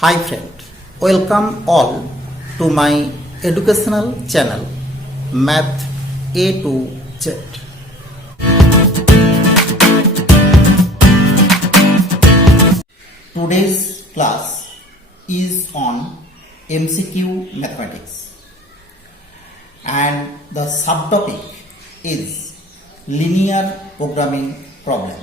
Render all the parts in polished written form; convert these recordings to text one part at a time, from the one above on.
Hi friend, welcome all to my educational channel Math A to Z. Today's class is on MCQ mathematics and the subtopic is linear programming problem.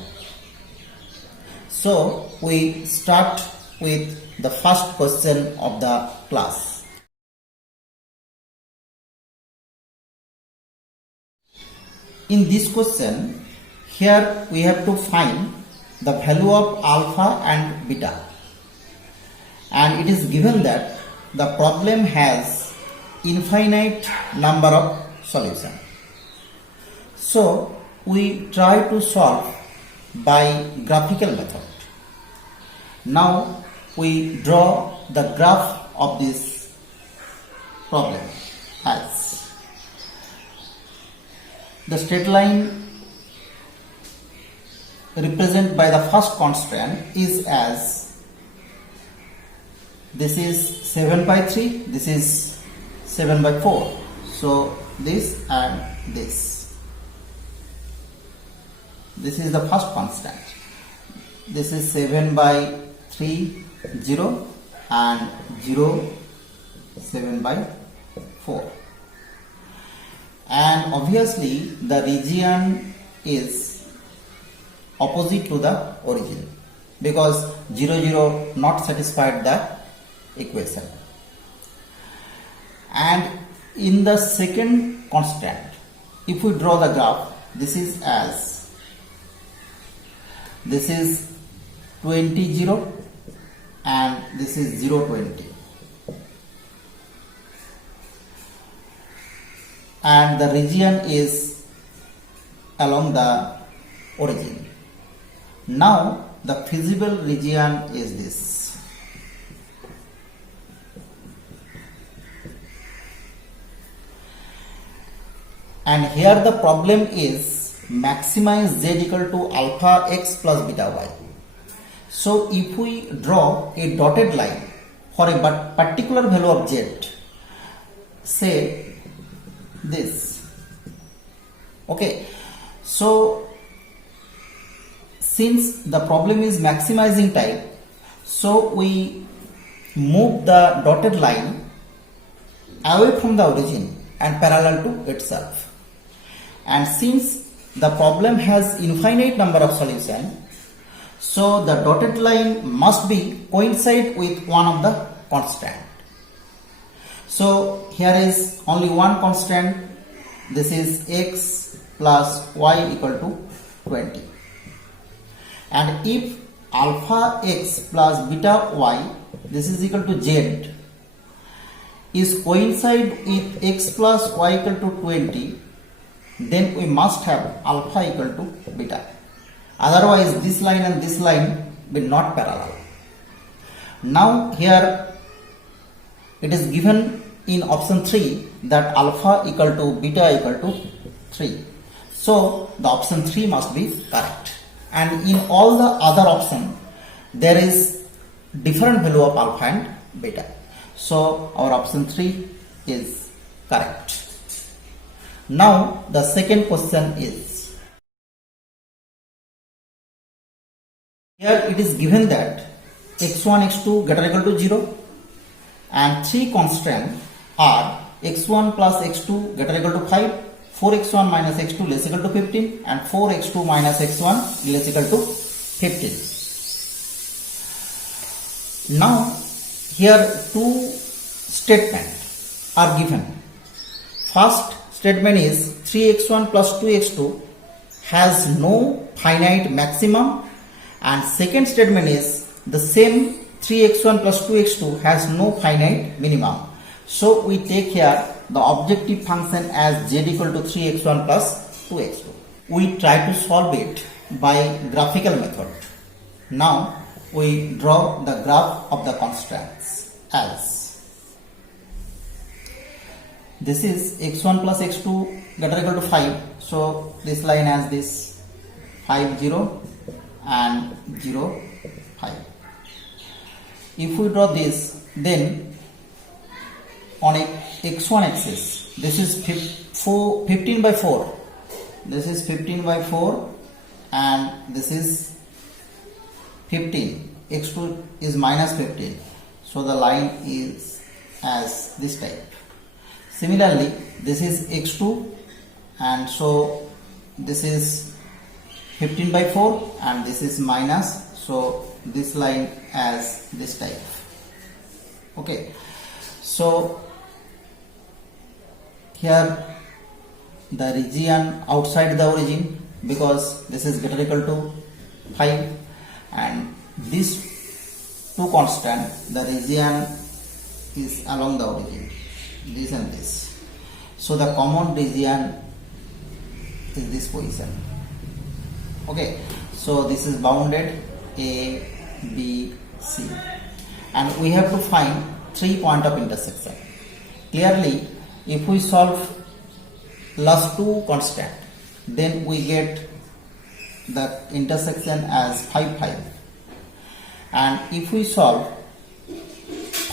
So we start with the first question of the class. In this question, here we have to find the value of alpha and beta, and it is given that the problem has infinite number of solutions. So we try to solve by graphical method. Now we draw the graph of this problem as the straight line represented by the first constant is as this is 7 by 3, this is 7 by 4. So this and this is the first constant. This is 7 by 3, 0 and 0, 7 by 4. And obviously the region is opposite to the origin because 0, 0 not satisfied the equation. And in the second constant, if we draw the graph, this is as this is 20, 0 and this is 0, 20. And the region is along the origin. Now the feasible region is this. And here the problem is maximize z equal to alpha x plus beta y. So if we draw a dotted line for a particular value of z, say this, okay, so since the problem is maximizing type, so we move the dotted line away from the origin and parallel to itself. And since the problem has infinite number of solutions, so the dotted line must be coincide with one of the constant. So here is only one constant. This is x plus y equal to 20. And if alpha x plus beta y, this is equal to z, is coincide with x plus y equal to 20, then we must have alpha equal to beta. Otherwise this line and this line will not parallel. Now here it is given in option 3 that alpha equal to beta equal to 3. So the option 3 must be correct. And in all the other options there is different value of alpha and beta. So our option 3 is correct. Now the second question is, here it is given that x1, x2 greater or equal to 0 and three constants are x1 plus x2 greater or equal to 5, 4x1 minus x2 less equal to 15 and 4x2 minus x1 less equal to 15. Now here two statements are given. First statement is 3x1 plus 2x2 has no finite maximum, and second statement is the same 3x1 plus 2x2 has no finite minimum. So we take here the objective function as z equal to 3x1 plus 2x2. We try to solve it by graphical method. Now we draw the graph of the constants as this is x1 plus x2 greater or equal to 5. So this line has this 5, 0 and 0, 5. if we draw this, then on a x1 axis, this is 15 by 4. This is 15 by 4 and this is 15. X2 is minus 15. So the line is as this type. Similarly, this is x2 and so this is 15 by 4 and this is minus, so this line as this type. Okay, so here the region outside the origin, because this is greater or equal to 5 and these two constant, the region is along the origin, this and this. So the common region is this position. Okay, so this is bounded A, B, C, and we have to find 3 points of intersection. Clearly, if we solve last 2 constant, then we get the intersection as 5, 5. And if we solve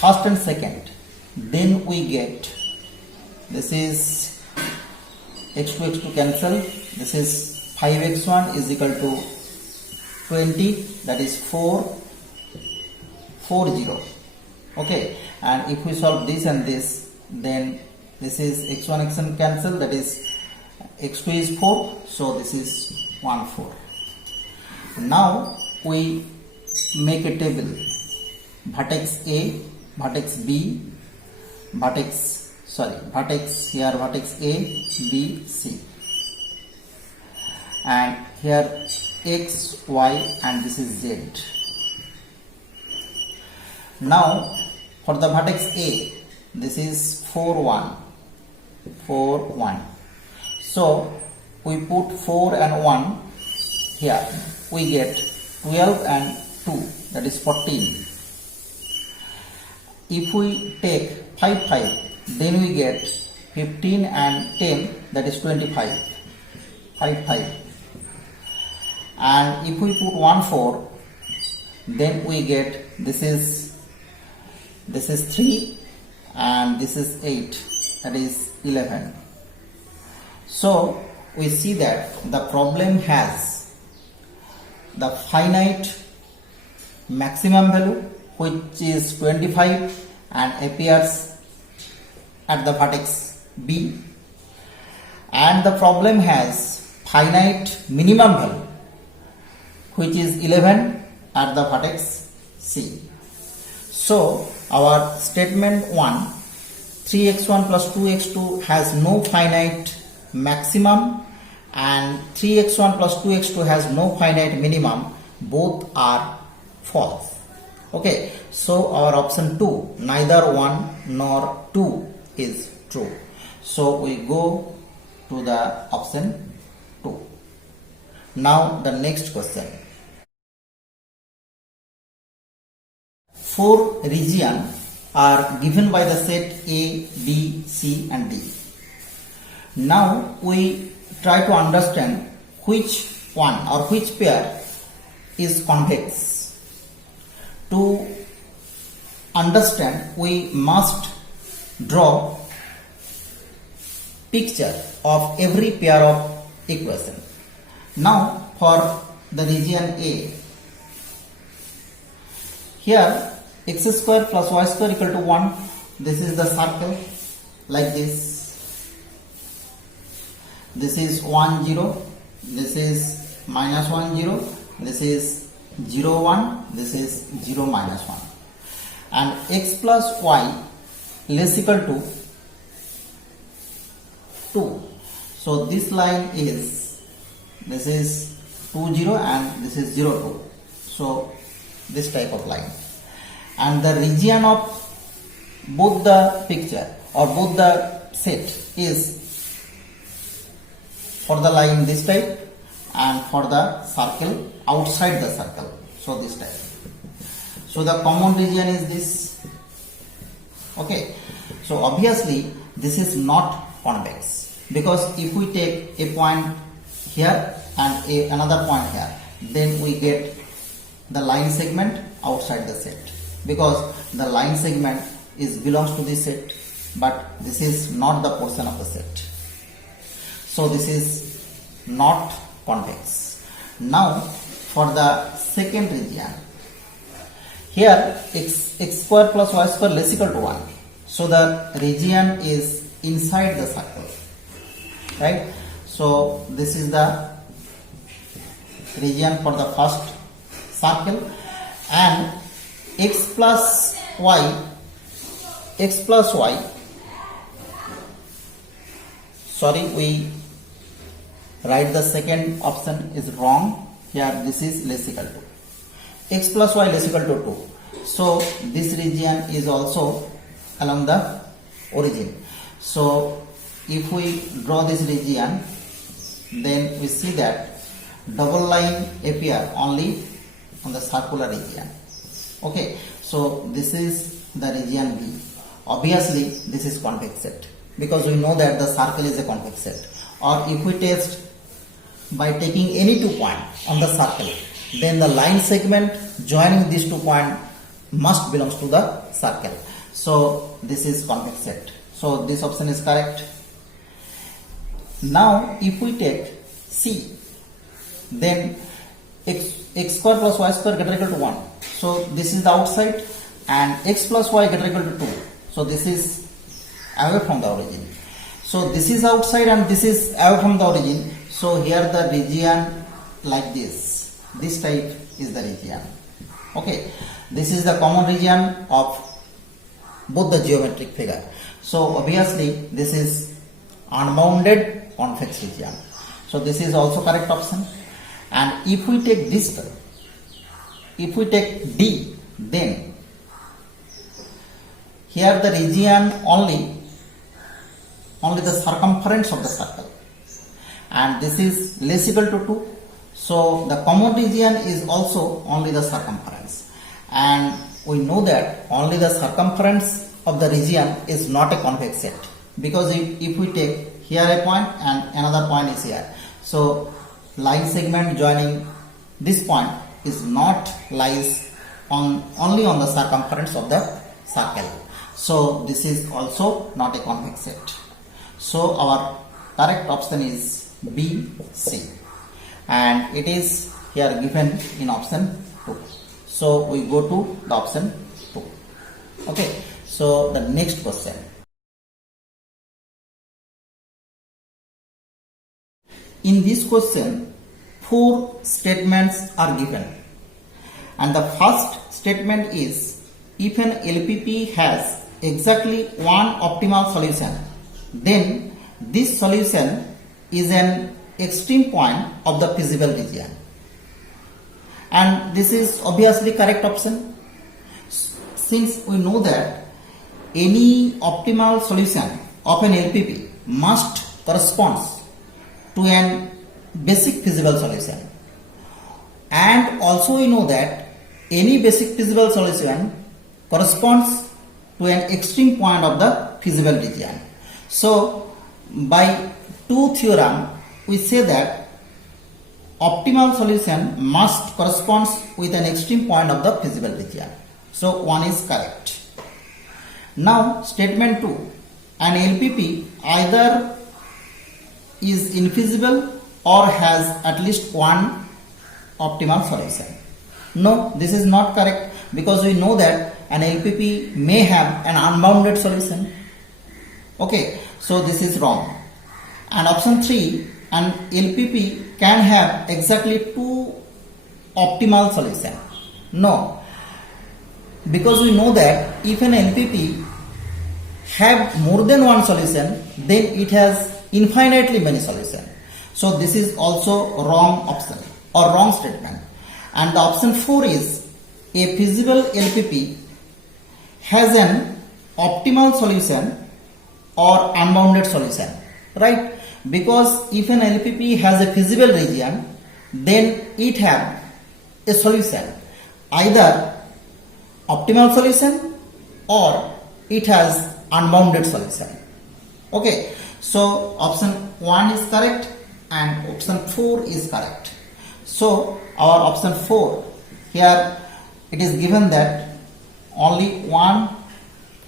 first and second, then we get, this is x2, x2 cancel, this is 5x1 is equal to 20, that is 4, 4, 0. Okay, and if we solve this and this, then this is x1, x1 cancel, that is x2 is 4, so this is 1, 4. Now we make a table, vertex A, vertex B, vertex here, vertex A, B, C, and here x, y, and this is z. Now for the vertex A, this is 4, 1, 4, 1. So we put 4 and 1 here, we get 12 and 2, that is 14. If we take 5, 5, then we get 15 and 10, that is 25, 5, 5. And if we put 1, 4, then we get, this is 3 and this is 8, that is 11. So we see that the problem has the finite maximum value, which is 25 and appears at the vertex B, and the problem has finite minimum value, which is 11 at the vertex C. So our statement 1, 3x1 plus 2x2 has no finite maximum and 3x1 plus 2x2 has no finite minimum, both are false. Okay, so our option 2, neither 1 nor 2 is true. So we go to the option 2. Now the next question. 4 regions are given by the set A, B, C and D. Now we try to understand which one or which pair is convex. To understand, we must draw picture of every pair of equation. Now for the region A, here x square plus y square equal to 1, this is the circle like this. This is 1, 0, this is minus 1, 0, this is 0, 1, this is 0, minus 1. And x plus y less equal to 2. So this line is, this is 2, 0 and this is 0, 2. So this type of line. And the region of both the picture or both the set is for the line this type and for the circle outside the circle, so this type. So the common region is this. Okay, so obviously this is not convex, because if we take a point here and another point here, then we get the line segment outside the set. because the line segment is belongs to this set, but this is not the portion of the set. So this is not convex. Now for the second region, here x square plus y square less equal to 1. So the region is inside the circle, right? So this is the region for the first circle, and x plus y, sorry, we write the second option is wrong. Here this is less equal to x plus y less equal to 2. So this region is also along the origin. So if we draw this region, then we see that double line appear only on the circular region. Okay, so this is the region B. Obviously this is convex set, because we know that the circle is a convex set. Or if we test by taking any 2 points on the circle, then the line segment joining these 2 points must belongs to the circle. So this is convex set. So this option is correct. Now if we take C, then x square plus y square greater equal to 1. So this is the outside, and x plus y greater equal to 2. So this is away from the origin. So this is outside and this is away from the origin. So here the region like this type is the region. Okay, this is the common region of both the geometric figure. So obviously this is unbounded convex region. So this is also correct option. And if we take this term, if we take D, then here the region only the circumference of the circle, and this is less equal to 2. So the common region is also only the circumference, and we know that only the circumference of the region is not a convex set, because if we take here a point and another point is here, so line segment joining this point is not lies only on the circumference of the circle. So this is also not a convex set. So our correct option is B, C, and it is here given in option 2. So we go to the option 2. Okay, so the next question. In this question, 4 statements are given, and the first statement is, if an LPP has exactly one optimal solution, then this solution is an extreme point of the feasible region. And this is obviously correct option, since we know that any optimal solution of an LPP must correspond to an basic feasible solution, and also we know that any basic feasible solution corresponds to an extreme point of the feasible region. So by 2 theorem we say that optimal solution must correspond with an extreme point of the feasible region. So 1 is correct. Now statement 2, an LPP either is infeasible or has at least one optimal solution. No, this is not correct, because we know that an LPP may have an unbounded solution. Okay, so this is wrong. And option 3, an LPP can have exactly 2 optimal solutions. No, because we know that if an LPP have more than one solution, then it has infinitely many solutions. So this is also wrong option or wrong statement. And the option 4 is, a feasible LPP has an optimal solution or unbounded solution, right? Because if an LPP has a feasible region, then it has a solution, either optimal solution or it has unbounded solution. Okay, so option 1 is correct and option 4 is correct. So our option 4, here it is given that only 1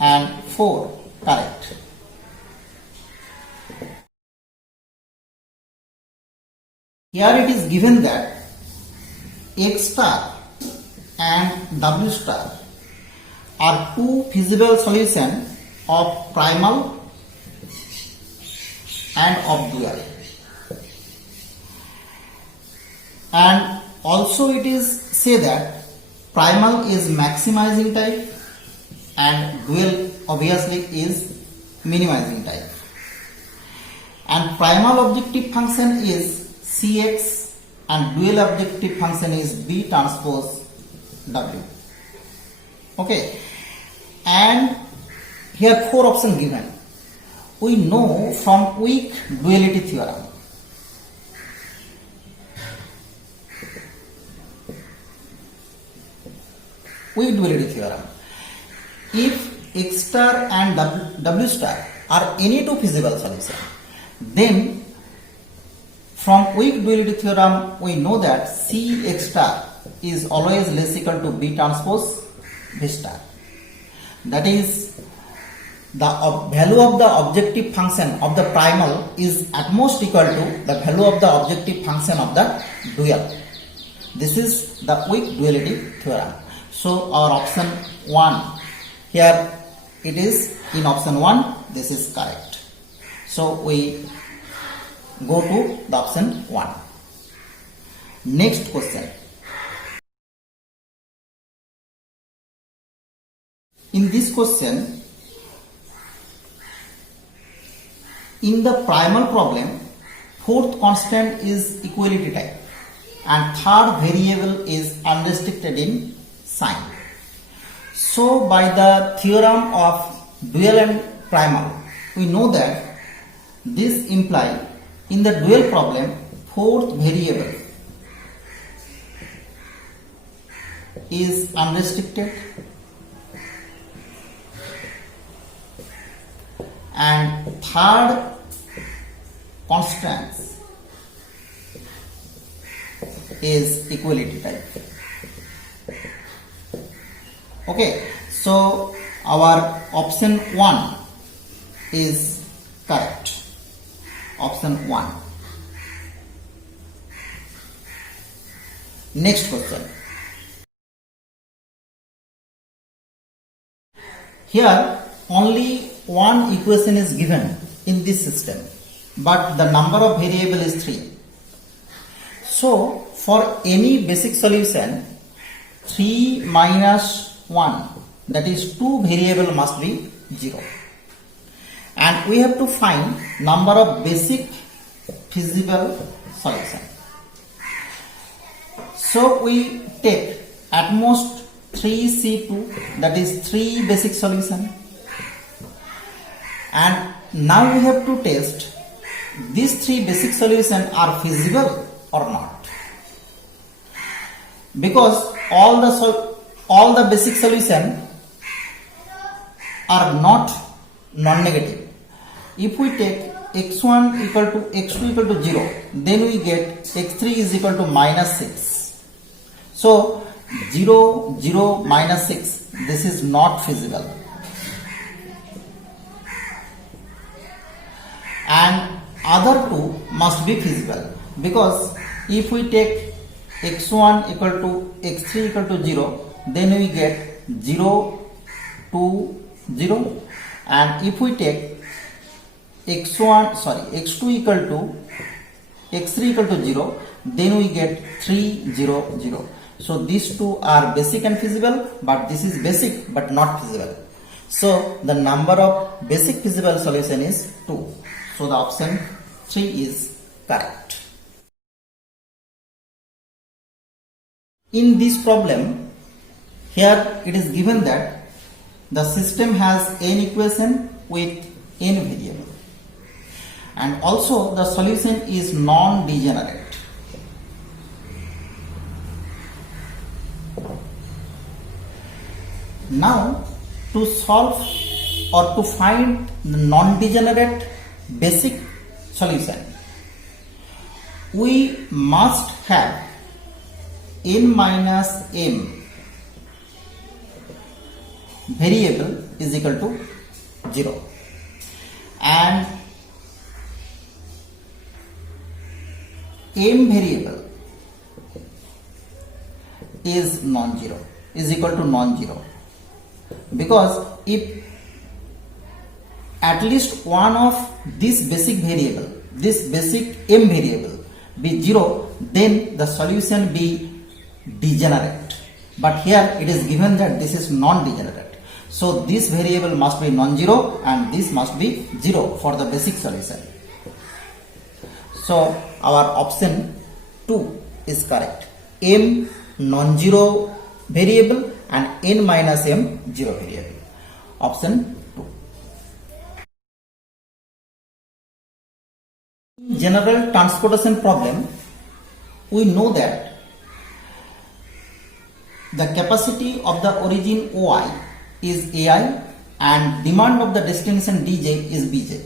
and 4 correct. Here it is given that X star and W star are two feasible solutions of primal and of dual. And also it is say that primal is maximizing type and dual obviously is minimizing type. And primal objective function is Cx and dual objective function is B transpose W. Okay, and here 4 options given. We know from weak duality theorem. Weak duality theorem. If X star and W star are any two feasible solutions, then from weak duality theorem we know that Cx star is always less equal to B transpose B star. That is, the value of the objective function of the primal is at most equal to the value of the objective function of the dual. This is the weak duality theorem. So our option 1, here it is in option 1, this is correct. So we go to the option 1. Next question. In this question, in the primal problem, fourth constant is equality type and third variable is unrestricted in sign. So by the theorem of dual and primal, we know that this implies in the dual problem fourth variable is unrestricted and third constant is equality type. Okay, so our option 1 is correct. Option 1. Next question. Here only one equation is given in this system, but the number of variable is 3. So for any basic solution, 3 minus 1, that is 2 variable must be 0. And we have to find number of basic feasible solution. So we take at most 3C2, that is 3 basic solution. And now we have to test these 3 basic solutions are feasible or not. Because all the basic solutions are not non-negative. If we take x1 equal to x2 equal to 0, then we get x3 is equal to minus 6. So 0, 0, minus 6, this is not feasible. And other two must be feasible, because if we take x1 equal to x3 equal to 0, then we get 0 to 0. And if we take x2 equal to x3 equal to 0, then we get 3, 0, 0. So these two are basic and feasible, but this is basic but not feasible. So the number of basic feasible solution is 2. So the option 3 is correct. In this problem, here it is given that the system has n equation with n variable, and also the solution is non-degenerate. Now to solve or to find the non-degenerate basic solution, we must have n minus m variable is equal to 0 and m variable is non-zero, is equal to non-zero, because if at least one of this basic variable, this basic m variable be 0, then the solution be degenerate. But here it is given that this is non-degenerate. So this variable must be non-zero and this must be 0 for the basic solution. So our option 2 is correct. M non-zero variable and n minus m 0 variable. Option 2. In general transportation problem, we know that the capacity of the origin OI is AI and demand of the destination DJ is BJ,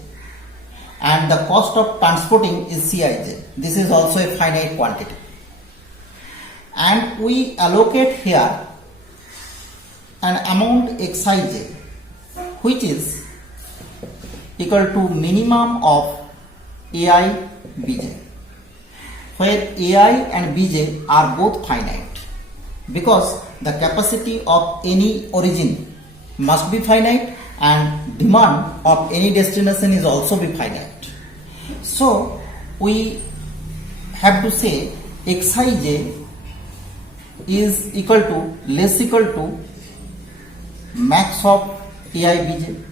and the cost of transporting is Cij. This is also a finite quantity, and we allocate here an amount Xij which is equal to minimum of AI Bj, where AI and Bj are both finite, because the capacity of any origin must be finite and demand of any destination is also be finite. So we have to say Xij is equal to less equal to max of AI Bj.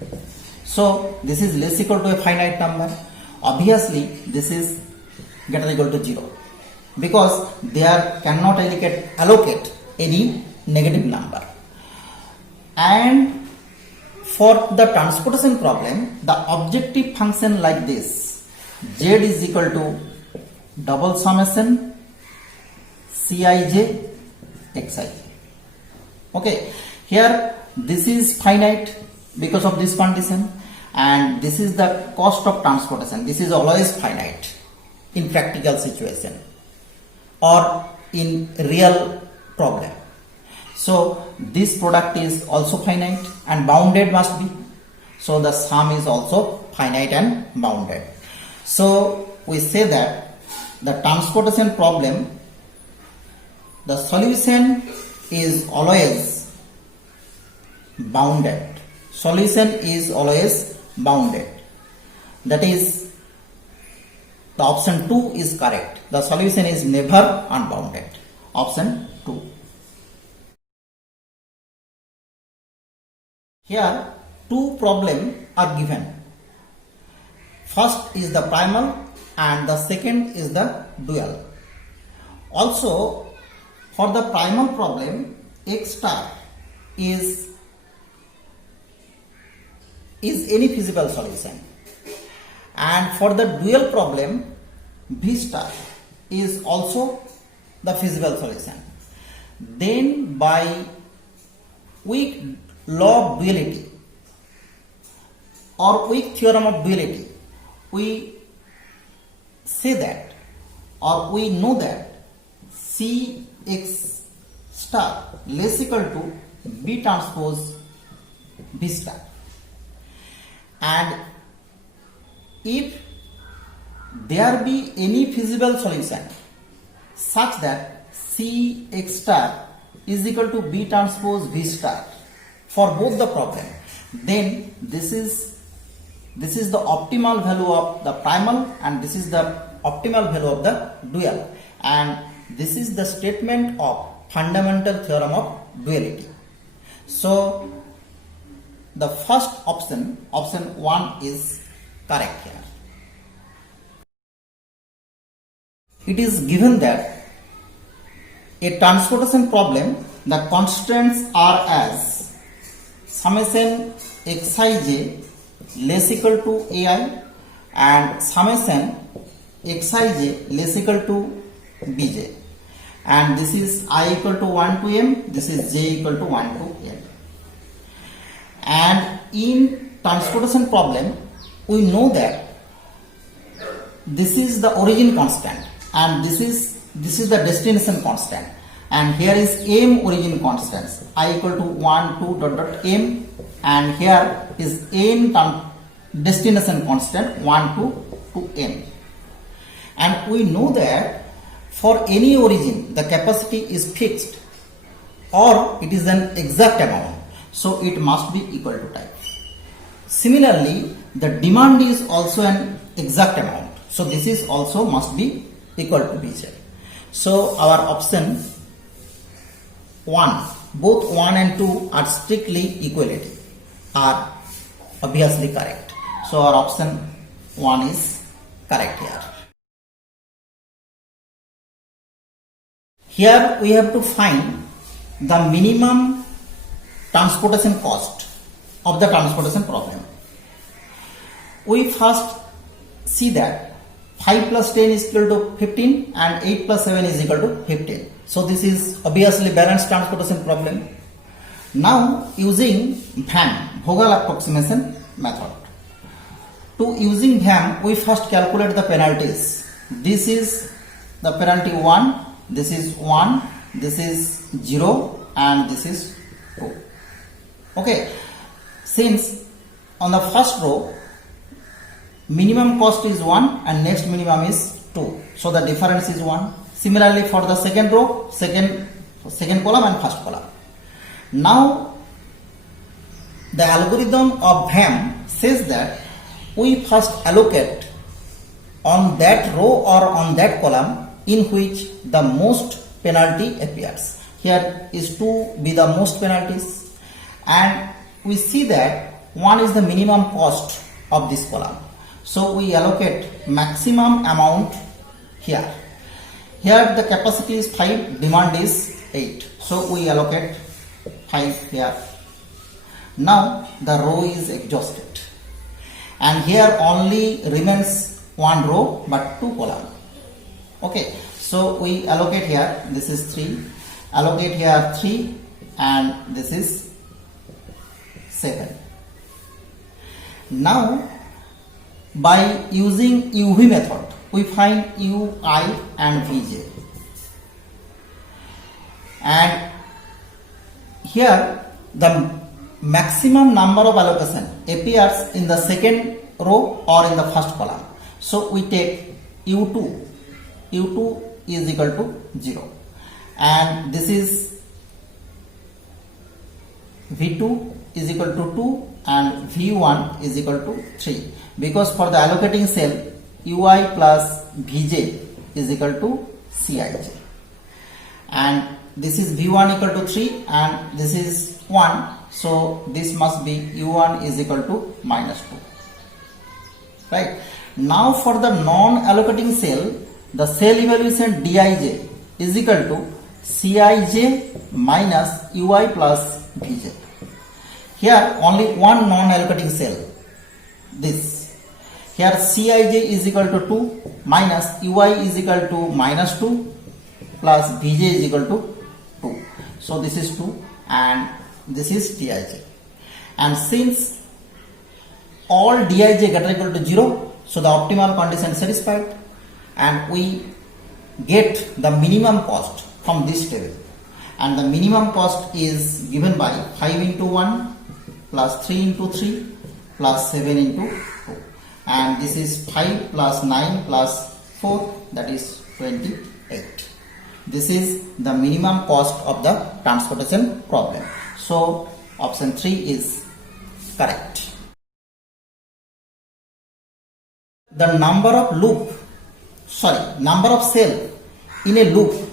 So this is less equal to a finite number. Obviously this is greater equal to 0, because there cannot allocate any negative number. And for the transportation problem, the objective function like this, z is equal to double summation Cij Xij. Okay, here this is finite because of this condition, and this is the cost of transportation. This is always finite in practical situation or in real problem. So this product is also finite and bounded must be. So the sum is also finite and bounded. So we say that the transportation problem, the solution is always bounded. Solution is always bounded. That is, the option 2 is correct. The solution is never unbounded. Option 2. Here two problems are given. First is the primal and the second is the dual. Also, for the primal problem, X star is any feasible solution, and for the dual problem, V star is also the feasible solution. Then by weak law of duality or weak theorem of duality, we say that, or we know that Cx star less equal to B transpose B star, and if there be any feasible solution such that Cx star is equal to B transpose V star for both the problem, then this is the optimal value of the primal and this is the optimal value of the dual, and this is the statement of fundamental theorem of duality. So the first option, option 1 is correct here. It is given that a transportation problem, the constants are as summation Xij less equal to Ai and summation Xij less equal to Bj, and this is I equal to 1 to m, this is j equal to 1 to n. And in transportation problem, we know that this is the origin constant and this is the destination constant, and here is m origin constants I equal to 1 2 dot dot m, and here is n destination constant 1 to n. And we know that for any origin the capacity is fixed or it is an exact amount, so it must be equal to type. Similarly, the demand is also an exact amount, so this is also must be equal to Bj. So our option 1, both 1 and 2 are strictly equality, are obviously correct. So our option 1 is correct here. Here we have to find the minimum transportation cost of the transportation problem. We first see that 5 plus 10 is equal to 15 and 8 plus 7 is equal to 15. So this is obviously balanced transportation problem. Now using VAM, Vogel approximation method. To using VAM, we first calculate the penalties. This is the penalty 1, this is 1, this is 0 and this is 2. Okay, since on the first row minimum cost is 1 and next minimum is 2, so the difference is 1. Similarly for the second row, second column and first column. Now the algorithm of VAM says that we first allocate on that row or on that column in which the most penalty appears. Here is 2 be the most penalties, and we see that 1 is the minimum cost of this column. So we allocate maximum amount here. Here the capacity is 5, demand is 8. So we allocate 5 here. Now the row is exhausted. And here only remains 1 row but 2 column. Okay, so we allocate here, this is 3, allocate here 3 and this is 7. Now by using UV method, we find UI and Vj. And here the maximum number of allocation appears in the second row or in the first column. So we take U2. U2 is equal to 0. And this is V2 is equal to 2 and V1 is equal to 3. Because for the allocating cell, UI plus Vj is equal to Cij. And this is V1 equal to 3 and this is 1. So this must be U1 is equal to minus 2. Right. Now for the non-allocating cell, the cell evaluation Dij is equal to Cij minus Ui plus Vj. Here only one non-allocating cell, this. Here Cij is equal to 2 minus Ui is equal to minus 2 plus Vj is equal to 2. So this is 2 and this is Dij. And since all Dij get equal to 0, so the optimal condition is satisfied and we get the minimum cost from this table. And the minimum cost is given by 5 into 1 plus 3 into 3 plus 7 into 2. And this is 5 plus 9 plus 4, that is 28. This is the minimum cost of the transportation problem. So option 3 is correct. The number of cell in a loop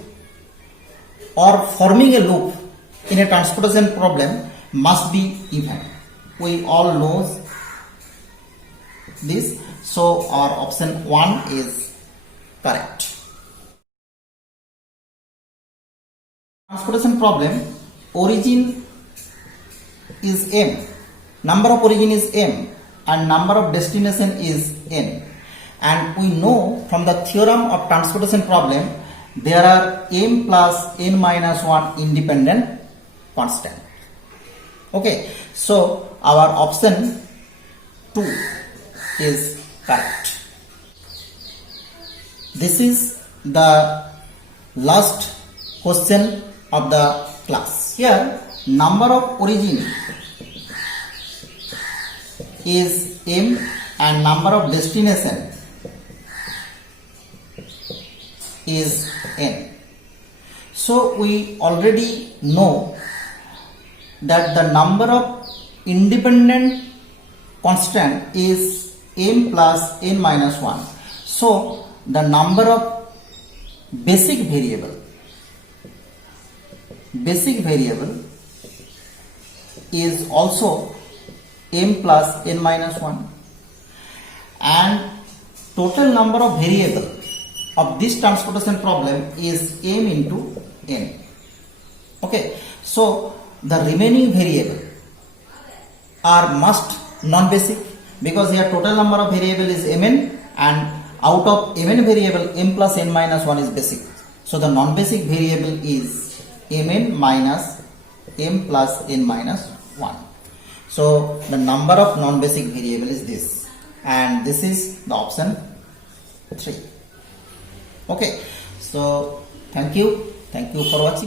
or forming a loop in a transportation problem must be even. We all know this, so our option 1 is correct. Transportation problem, origin is m, number of origin is m and number of destination is n. And we know from the theorem of transportation problem there are m plus n minus 1 independent constant. Okay, so our option 2 is correct. This is the last question of the class. Here number of origin is m and number of destination is n. So we already know that the number of independent constant is m plus n minus 1. So the number of basic variable is also m plus n minus 1, and total number of variable of this transportation problem is m into n. Okay, so the remaining variable are must non-basic, because here total number of variable is mn, and out of mn variable m plus n minus 1 is basic. So the non-basic variable is mn minus m plus n minus 1. So the number of non-basic variable is this, and this is the option 3. Okay, so thank you for watching.